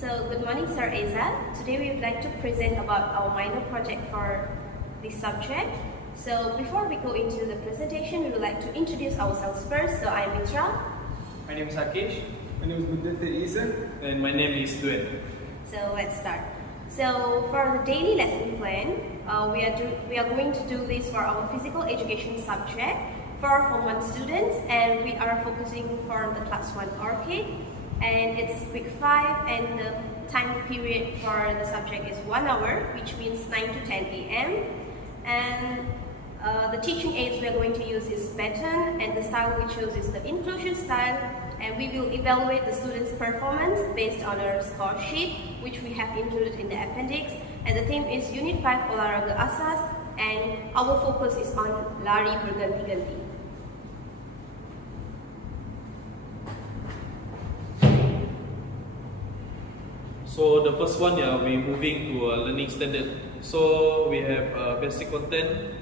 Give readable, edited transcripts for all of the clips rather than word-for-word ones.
So good morning, Sir Eza. Today we would like to present about our minor project for this subject. So before we go into the presentation, we would like to introduce ourselves first. So I'm MITRA. My name is AHKAESH. My name is MUDATHIR, ISSA. And my name is Duen. So let's start. So for the daily lesson plan, we are going to do this for our physical education subject for Form 1 students, and we are focusing for the class 1 arcade, and it's week 5, and the time period for the subject is 1 hour, which means 9 to 10 a.m. and the teaching aids we are going to use is baton, and the style we chose is the inclusion style, and we will evaluate the students' performance based on our score sheet, which we have included in the appendix. And the theme is Unit 5 Olahraga Asas, and our focus is on lari berganti-ganti. So the first one, we're moving to a learning standard. So we have basic content,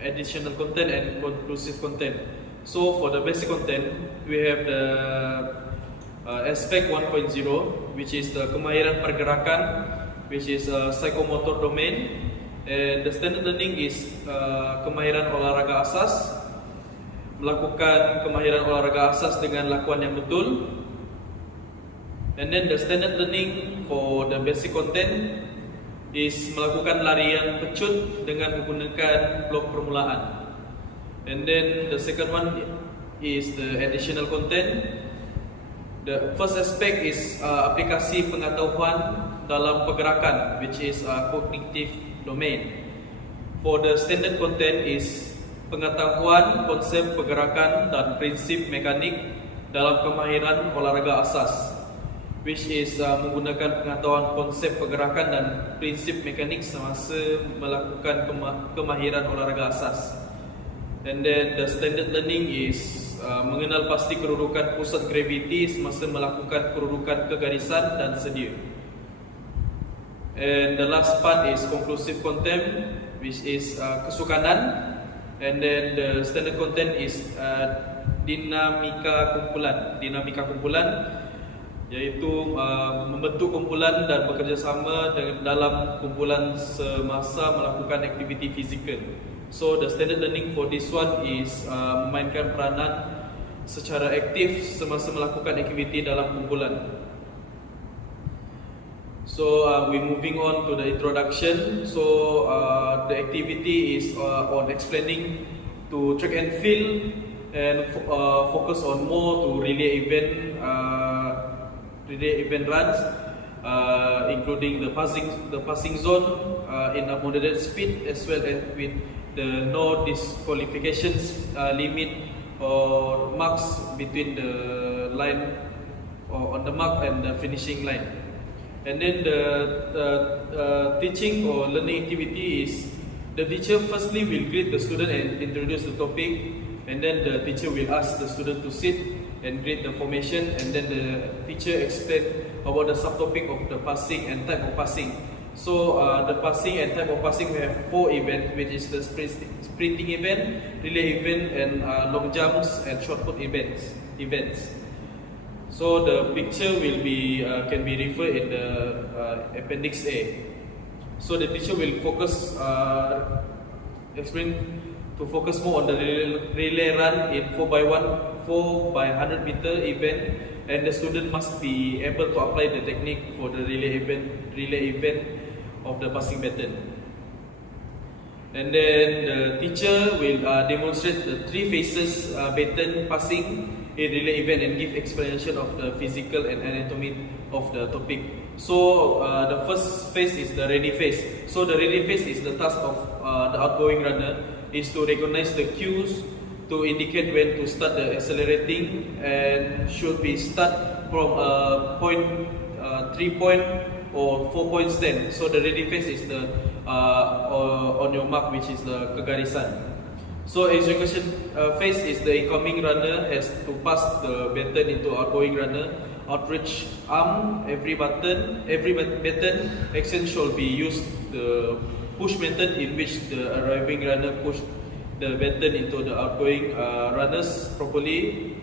additional content, and conclusive content. So for the basic content, we have the aspect 1.0, which is the kemahiran pergerakan, which is psychomotor domain, and the standard learning is kemahiran olahraga asas, melakukan kemahiran olahraga asas dengan lakuan yang betul. And then the standard learning for the basic content is melakukan larian pecut dengan menggunakan blok permulaan. And then the second one is the additional content. The first aspect is aplikasi pengetahuan dalam pergerakan, which is cognitive domain. For the standard content is pengetahuan konsep pergerakan dan prinsip mekanik dalam kemahiran olahraga asas, which is menggunakan pengetahuan konsep pergerakan dan prinsip mekanik semasa melakukan kemahiran olahraga asas. And then the standard learning is mengenal pasti kedudukan pusat graviti semasa melakukan kedudukan kegarisan dan sedia. And the last part is conclusive content, which is kesukanan. And then the standard content is dinamika kumpulan, yaitu membentuk kumpulan dan bekerjasama dalam kumpulan semasa melakukan aktiviti fizikal. So the standard learning for this one is memainkan peranan secara aktif semasa melakukan aktiviti dalam kumpulan. So we're moving on to the introduction. So the activity is on explaining to track and field, and focus on more to relay event runs, including the passing zone in a moderate speed, as well as with the no disqualifications limit or marks between the line or on the mark and the finishing line. And then the teaching or learning activity is the teacher firstly will greet the student and introduce the topic, and then the teacher will ask the student to sit and grade the formation, and then the teacher explain about the subtopic of the passing and type of passing. So the passing and type of passing, we have 4 events, which is the sprinting event, relay event, and long jumps and shot put events. So the picture will be can be referred in the appendix A. So the teacher will focus focus more on the relay run in 4 by 100 meter event, and the student must be able to apply the technique for the relay event of the passing baton. And then the teacher will demonstrate the 3 phases baton passing in relay event and give explanation of the physical and anatomy of the topic. So the first phase is the ready phase. So the ready phase is the task of the outgoing runner is to recognize the cues to indicate when to start the accelerating, and should be start from a point 3 point or 4 point stand. So the ready phase is the on your mark, which is the kegarisan. So execution phase is the incoming runner has to pass the baton into outgoing runner. Outreach arm, every baton action shall be used the push method, in which the arriving runner push the baton into the outgoing runners properly.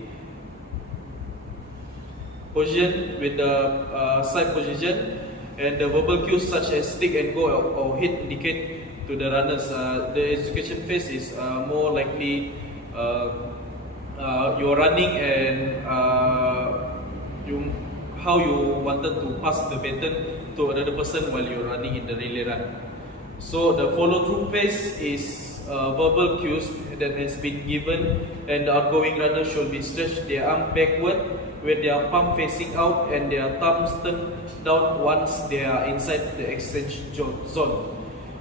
position with the side position, and the verbal cues such as stick and go or hit indicate to the runners. The education phase is more likely you're running and how you wanted to pass the baton to another person while you're running in the relay run. So the follow through phase is verbal cues that has been given, and the outgoing runner should be stretch their arm backward with their palm facing out and their thumbs turned down once they are inside the exchange zone.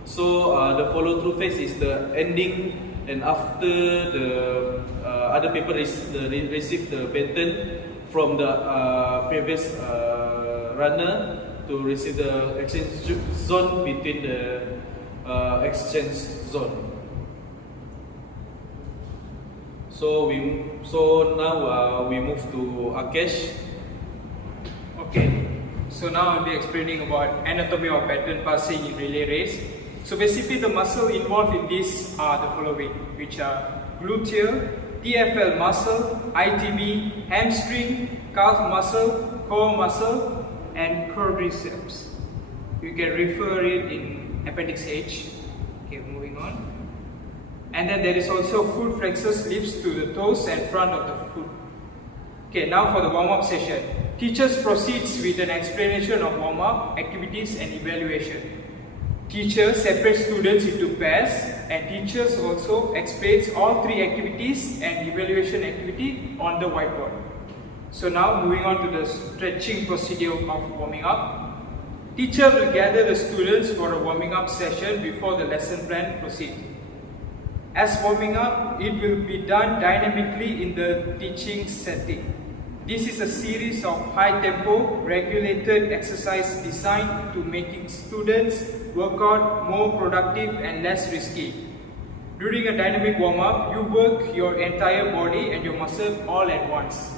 So the follow through phase is the ending, and after the other people receive the baton from the previous runner to receive the exchange zone between the exchange zone. So now we move to AHKAESH. Okay, so now I'll be explaining about anatomy of baton passing in relay race. So basically the muscle involved in this are the following, which are gluteal, TFL muscle, ITB, hamstring, calf muscle, core muscle, and quadriceps. You can refer it in Appendix H. Okay, moving on. And then there is also foot flexors lifts to the toes and front of the foot. Okay, now for the warm-up session. Teachers proceeds with an explanation of warm-up, activities and evaluation. Teacher separates students into pairs, and teachers also explains all 3 activities and evaluation activity on the whiteboard. So now moving on to the stretching procedure of warming up. Teacher will gather the students for a warming up session before the lesson plan proceeds. As warming up, it will be done dynamically in the teaching setting. This is a series of high-tempo, regulated exercise designed to make students' workout more productive and less risky. During a dynamic warm-up, you work your entire body and your muscle all at once.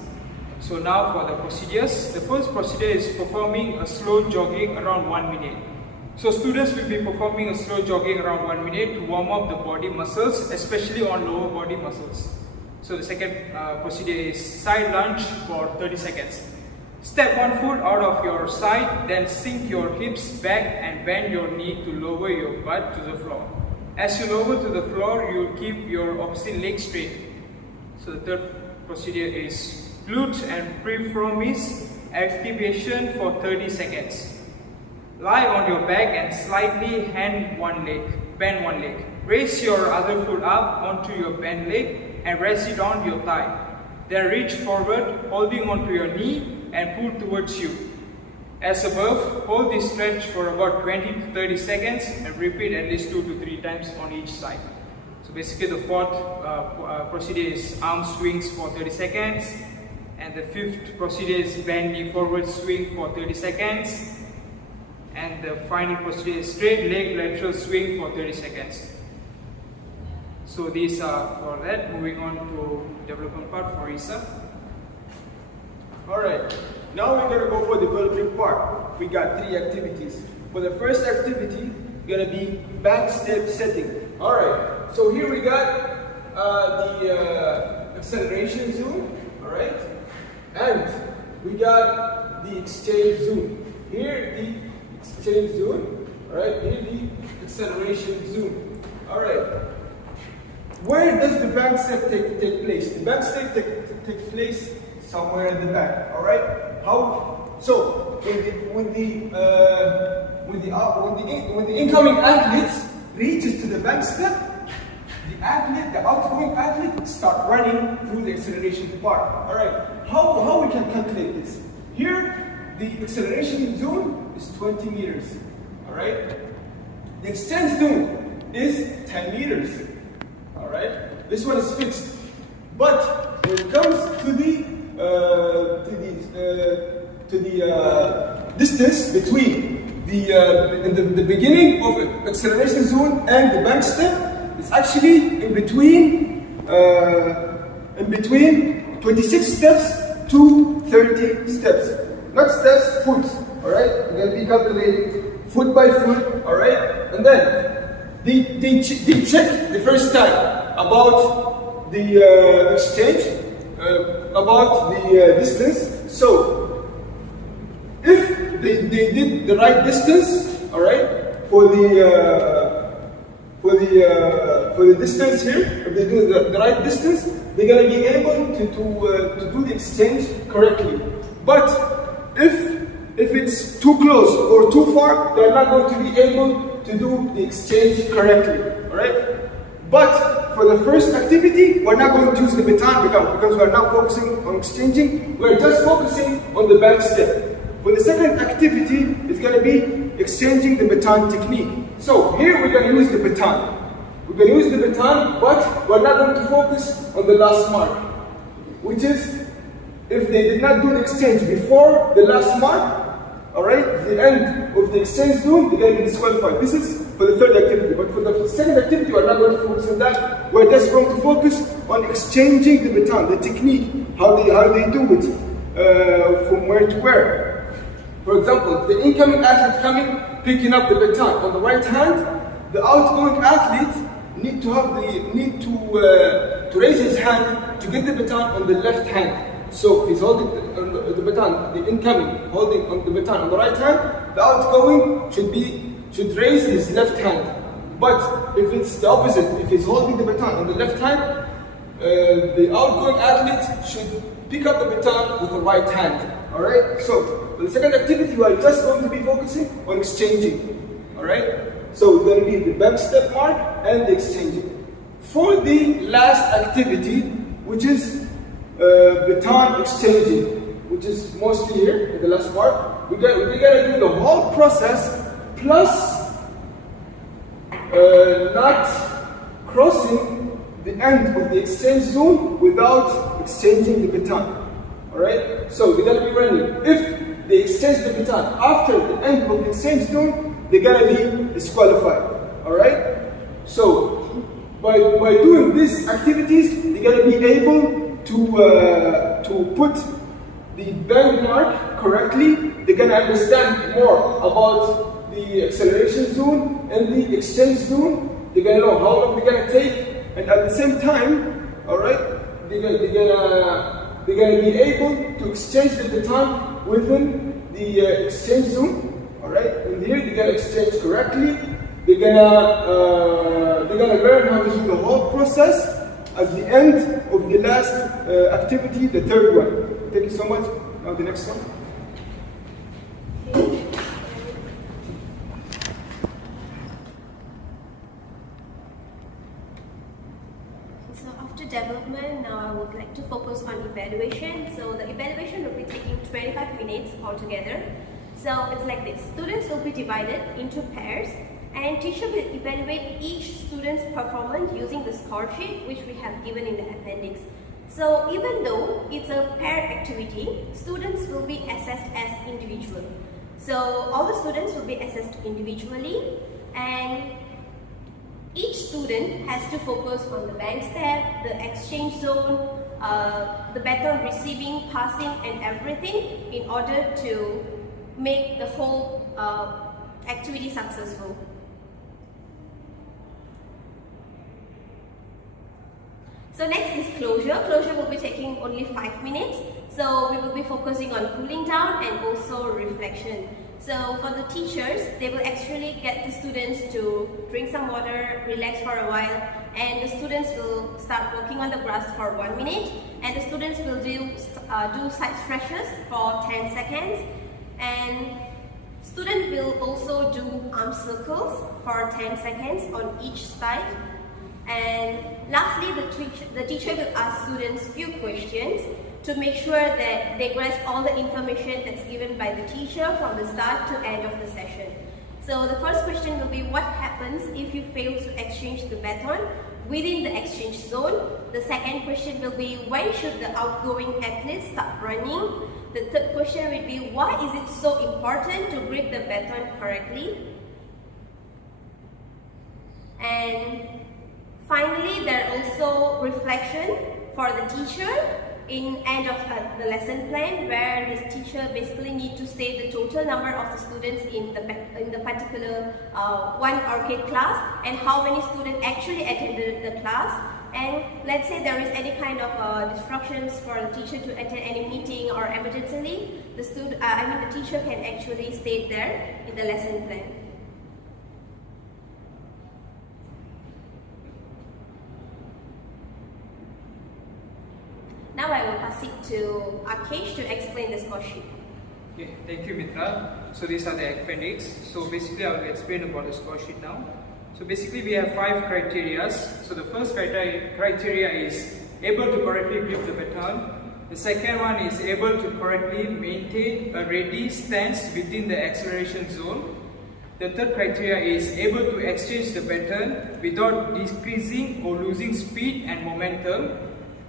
So now for the procedures. The first procedure is performing a slow jogging around 1 minute. So students will be performing a slow jogging around 1 minute to warm up the body muscles, especially on lower body muscles. So the second procedure is side lunge for 30 seconds. Step one foot out of your side, then sink your hips back and bend your knee to lower your butt to the floor. As you lower to the floor, you will keep your opposite leg straight. So the third procedure is glute and piriformis activation for 30 seconds. Lie on your back and slightly bend one leg. Raise your other foot up onto your bent leg and rest it on your thigh. Then reach forward, holding onto your knee and pull towards you. As above, hold this stretch for about 20 to 30 seconds and repeat at least 2 to 3 times on each side. So basically the fourth procedure is arm swings for 30 seconds. And the fifth procedure is bend knee forward swing for 30 seconds. And the final procedure is straight leg lateral swing for 30 seconds. So these are for that. Moving on to development part for ISSA. Alright, now we're going to go for the developing part. We got 3 activities. For the first activity, going to be back step setting. Alright, so here we got the acceleration zone. Alright, and we got the exchange zone. Here the exchange zone. Alright, here the acceleration zone. Alright. Where does the back step take place? The back step takes place somewhere in the back. All right. How? So when the incoming athlete reaches to the back step, the outgoing athlete start running through the acceleration part. All right. How we can calculate this? Here, the acceleration zone is 20 meters. All right. The exchange zone is 10 meters. Alright, this one is fixed, but when it comes to the distance between the beginning of the acceleration zone and the back step, it's actually in between 26 steps to 30 steps. Not steps, foot. Alright, we're going to be calculating foot by foot. Alright, and then they check the first time about the exchange, about the distance. So they did the right distance, all right, for the distance here. If they do the right distance, they're gonna be able to do the exchange correctly. But if it's too close or too far, they're not going to be able to do the exchange correctly, all right? But for the first activity, we're not going to use the baton because we're not focusing on exchanging. We're just focusing on the back step. For the second activity, it's going to be exchanging the baton technique. So here we're going to use the baton. We're going to use the baton, but we're not going to focus on the last mark, which is if they did not do the exchange before the last mark, all right, the end of the exchange zone, they're going to be disqualified. This is for the third activity. But for the second activity, we're not going to focus on that. We're just going to focus on exchanging the baton, the technique, how they do it, from where to where. For example, the incoming athlete coming, picking up the baton on the right hand, the outgoing athlete need to raise his hand to get the baton on the left hand. So if he's holding the baton, the incoming holding on the baton on the right hand, the outgoing should raise his left hand. But if it's the opposite, if he's holding the baton on the left hand, the outgoing athlete should pick up the baton with the right hand. All right. So for the second activity, we are just going to be focusing on exchanging. All right. So it's going to be the back step mark and the exchanging. For the last activity, which is baton exchanging, which is mostly here in the last part, we're gonna do the whole process plus not crossing the end of the exchange zone without exchanging the baton. All right. So they're gonna be running. If they exchange the baton after the end of the exchange zone, they're gonna be disqualified. All right. So by doing these activities, they're gonna be able to put the bend mark correctly. They're gonna understand more about the acceleration zone and the exchange zone. They're gonna know how long they're gonna take, and at the same time, all right, they're gonna be able to exchange the baton within the exchange zone. All right, and here they're gonna exchange correctly. They're gonna learn how to do the whole process at the end of the last activity, the third one. Thank you so much. Now the next one. So after development, now I would like to focus on evaluation. So the evaluation will be taking 25 minutes altogether. So it's like this. Students will be divided into pairs, and teacher will evaluate each student's performance using the score sheet which we have given in the appendix. So even though it's a pair activity, students will be assessed as individual. So all the students will be assessed individually, and each student has to focus on the bank step, the exchange zone, the baton receiving, passing and everything in order to make the whole activity successful. So next is closure. Closure will be taking only 5 minutes. So we will be focusing on cooling down and also reflection. So for the teachers, they will actually get the students to drink some water, relax for a while, and the students will start walking on the grass for 1 minute, and the students will do side stretches for 10 seconds, and student will also do arm circles for 10 seconds on each side. And lastly, the teacher will ask students few questions to make sure that they grasp all the information that's given by the teacher from the start to end of the session. So the first question will be, what happens if you fail to exchange the baton within the exchange zone? The second question will be, when should the outgoing athlete start running? The third question will be, why is it so important to grip the baton correctly? And finally, there are also reflection for the teacher in end of the lesson plan, where the teacher basically need to state the total number of the students in the particular one arcade class, and how many students actually attended the class, And let's say there is any kind of disruptions for the teacher to attend any meeting or emergency leave, the teacher can actually stay there in the lesson plan. Now I will pass it to AHKAESH to explain the score sheet. Okay, thank you, Mitra. So these are the appendix. So basically, I will explain about the score sheet now. So basically, we have 5 criteria. So the first criteria is able to correctly grip the baton. The second one is able to correctly maintain a ready stance within the acceleration zone. The third criteria is able to exchange the baton without decreasing or losing speed and momentum.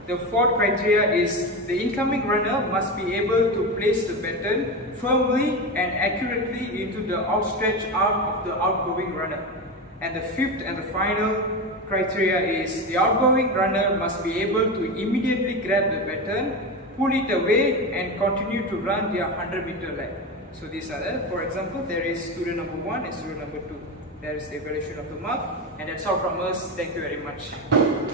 The fourth criteria is the incoming runner must be able to place the baton firmly and accurately into the outstretched arm of the outgoing runner. And the fifth and the final criteria is the outgoing runner must be able to immediately grab the baton, pull it away and continue to run their 100-meter lap. So these are the, for example, there is student number 1 and student number 2. There is the evaluation of the mark, and that's all from us. Thank you very much.